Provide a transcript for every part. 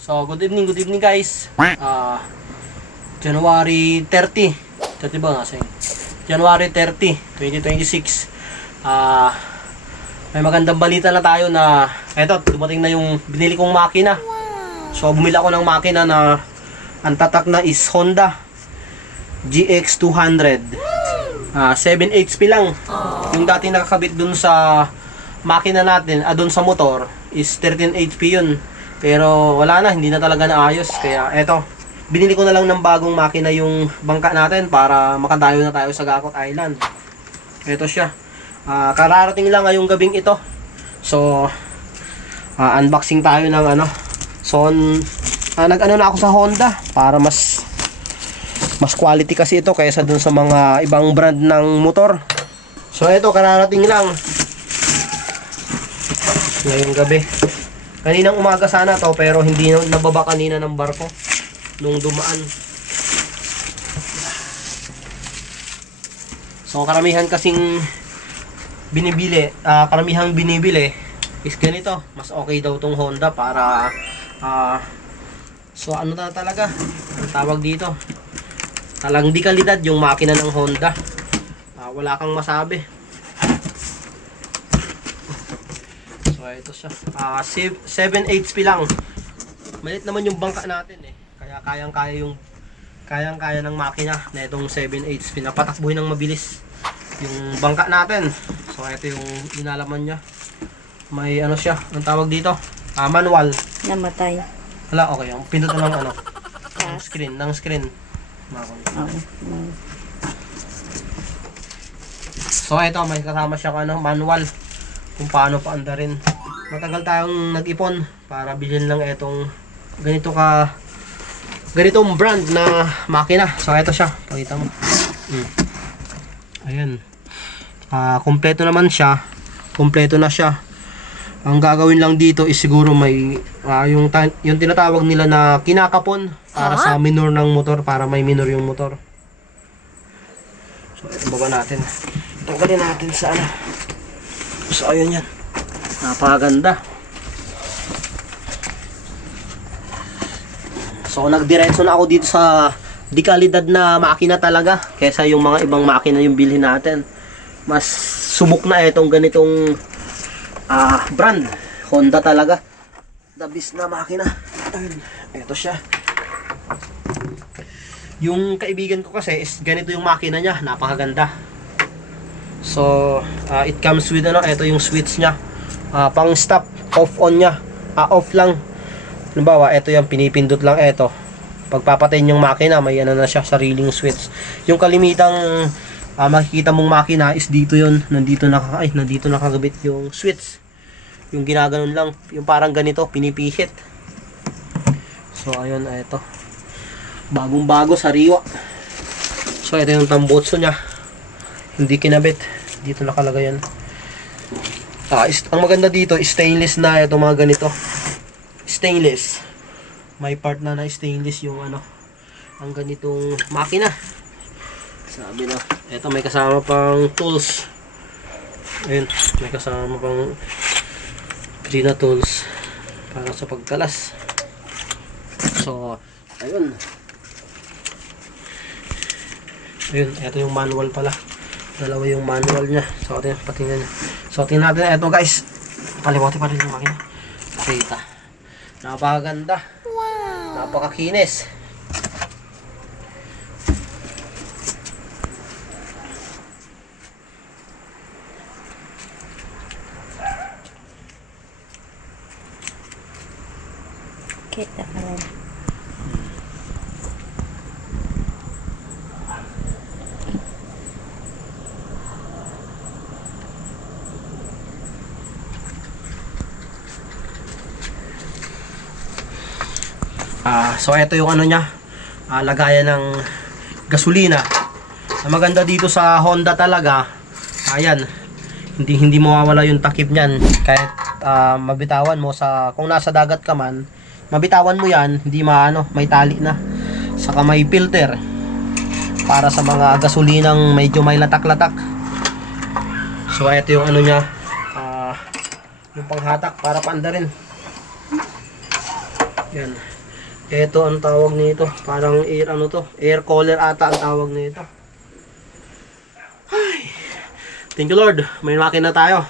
So, good evening guys. January 30. 30 ba nga sa'yo? January 30, 2026. May magandang balita na tayo na eto, dumating na yung binili kong makina. So, bumili ako ng makina na ang tatak na is Honda GX200. 7 HP lang. Yung dating nakakabit dun sa makina natin, dun sa motor is 13 HP yun. Pero wala na, hindi na talaga naayos. Kaya eto, binili ko na lang ng bagong makina yung bangka natin para makadayo na tayo sa Gakot Island. Eto siya. Kararating lang ngayong gabing ito. So, unboxing tayo ng ano. So, nag-ano na ako sa Honda para mas quality kasi ito kaysa dun sa mga ibang brand ng motor. So, eto, kararating lang ngayong gabi. Kaninang umaga sana to pero hindi nababa kanina ng barko nung dumaan. So karamihan kasing binibili is ganito. Mas okay daw tong Honda para so ano na talaga ang tawag dito, talang di kalidad yung makina ng Honda. Wala kang masabi. So ito siya. 7 HP lang. Malit naman yung bangka natin eh. Kaya kayang-kaya ng makina na itong 7 HP na patakbuhin ng mabilis yung bangka natin. So ito yung inalaman niya. May ano siya, ang tawag dito? Manual. Namatay. Wala, okay. Ang pindot ng ano? Ng screen. So ito, may kasama siya manual kung paano paandarin. Matagal tayong nag-ipon para bilhin lang itong ganitong brand na makina. So ito siya, pakita mo. Ayan. Kompleto naman siya. Kompleto na siya. Ang gagawin lang dito is siguro may yung tinatawag nila na kinakapon para sa minor ng motor, para may minor yung motor. So ito baba natin. Tanggalin natin sa ano. So ayun yan. Napakaganda. So nagdiretso na ako dito sa di kalidad na makina talaga kaysa yung mga ibang makina yung bilhin natin. Mas subok na itong ganitong brand. Honda talaga. The best na makina. Ito siya. Yung kaibigan ko kasi is ganito yung makina niya. Napakaganda. So it comes with ito yung switch niya. Pang stop, off on niya. Off lang. Halimbawa, ito yung pinipindot lang ito. Pagpapatayin yung makina, may ano na siya, sariling switch. Yung kalimitang makikita mong makina is dito yun. Nandito nakagabit yung switch. Yung ginaganon lang, yung parang ganito, pinipihit. So, ayun, ito. Bagong-bago, sariwa. So, ito yung tambutso niya. Hindi kinabit. Dito nakalagay yan. Ang maganda dito, stainless na itong mga ganito. Stainless. May part na stainless yung ang ganitong makina. Sabi na, ito may kasama pang tools. Ayun, may kasama pang free na tools para sa pagkalas. So, ayun. Ayun, ito yung manual pala. Dalawa yung manual niya. So, patingnan niya. So, tingnan natin. Ito guys. Palibote pa rin yung makina. Kita. Napakaganda. Wow. Napakakinis. Kita ka lang. So ito yung niya, lagayan ng gasolina. Ang maganda dito sa Honda talaga, ayan, hindi mawawala yung takip niyan. Kahit mabitawan mo kung nasa dagat ka man, mabitawan mo yan, hindi may tali na. Saka may filter para sa mga gasolinang medyo may latak-latak. So ito yung niya, yung panghatak para paandarin. Yan. Ito ang tawag nito. Parang air ano to. Air cooler ata ang tawag nito. Ay. Thank you Lord. May makina tayo.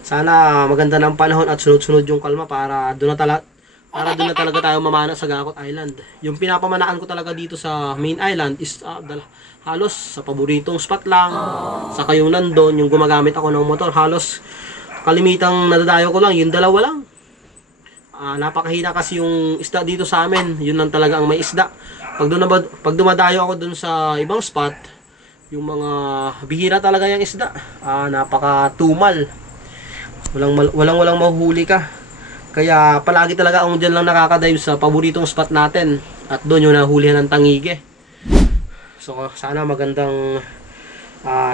Sana maganda ng panahon at sunod-sunod yung kalma para doon na talaga tayo mamana sa Gakot Island. Yung pinapamanaan ko talaga dito sa main island is halos sa paboritong spot lang. Saka yung nandun, yung gumagamit ako ng motor, halos kalimitang nadadayo ko lang, yung dalawa lang. Napakahina kasi yung isda dito sa amin. Yun lang talaga ang may isda. Pag dumadayo ako dun sa ibang spot, yung mga bihira talaga yung isda. Napaka-tumal. Walang mahuhuli ka. Kaya palagi talaga ako dyan lang nakakadive sa paboritong spot natin. At doon yung nahulihan ng tangige. So sana magandang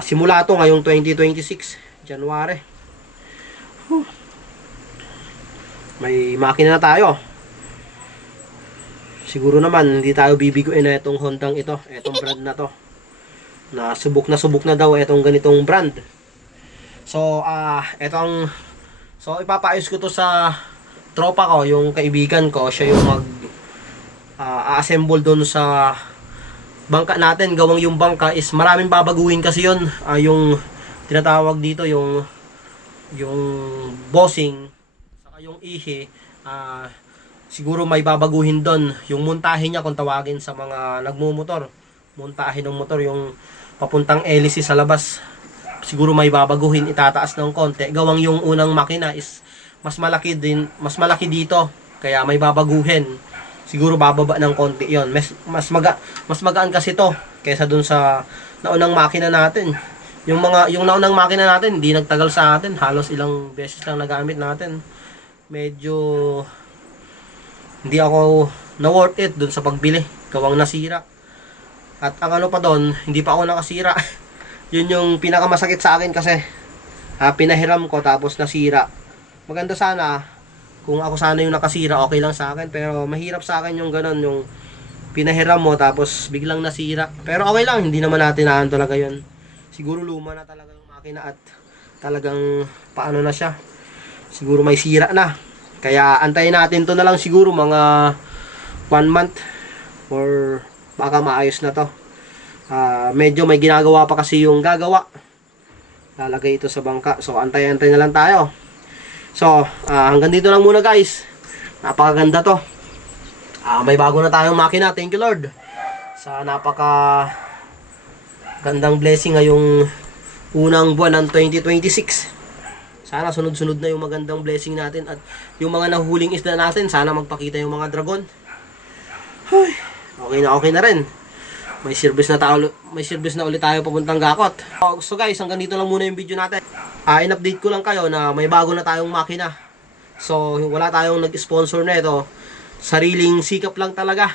simula to ngayong 2026 January. May makina na tayo. Siguro naman hindi tayo bibiguin na itong Hondang ito, itong brand na to. Subok na daw itong ganitong brand. So ipapaayos ko to sa tropa ko, yung kaibigan ko, siya yung assemble doon sa bangka natin. Gawang yung bangka is maraming babaguhin kasi yun. Yung tinatawag dito yung bossing saka yung ihe, siguro may babaguhin doon. Yung muntahe niya kung tawagin sa mga nagmumotor, muntahe ng motor, yung papuntang hélice sa labas, siguro may babaguhin, itataas ng konti. Gawang yung unang makina is mas malaki dito, kaya may babaguhin. Siguro bababa ng konti 'yon. Mas magaan kasi to kaysa dun sa naunang makina natin. Yung naunang makina natin hindi nagtagal sa atin, halos ilang beses lang nagamit natin. Medyo hindi ako na worth it dun sa pagbili, gawang nasira. At ang ano pa doon, hindi pa ako nakasira. Yun yung pinakamasakit sa akin kasi pinahiram ko tapos nasira. Maganda sana kung ako sana yung nakasira, okay lang sa akin, pero mahirap sa akin yung ganon, yung pinahiram mo tapos biglang nasira. Pero okay lang, hindi naman natin naan talaga yun. Siguro luma na talaga yung makina at talagang paano na siya, siguro may sira na. Kaya antayin natin to na lang siguro mga 1 month or baka maayos na to. Medyo may ginagawa pa kasi yung gagawa, lalagay ito sa bangka, so antay-antay na lang tayo. So hanggang dito lang muna guys. Napakaganda to. May bago na tayong makina, thank you Lord sa napaka gandang blessing ngayong unang buwan ng 2026. Sana sunod-sunod na yung magandang blessing natin at yung mga nahuhuling isda natin, sana magpakita yung mga dragon. Okay na rin. May service na ulit tayo papuntang Gakot. So guys, hanggang dito lang muna yung video natin. In-update ko lang kayo na may bago na tayong makina. So wala tayong nag-sponsor na ito. Sariling sikap lang talaga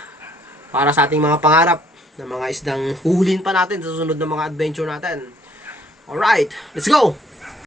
para sa ating mga pangarap na mga isdang huhulin pa natin sa susunod na mga adventure natin. Alright, let's go!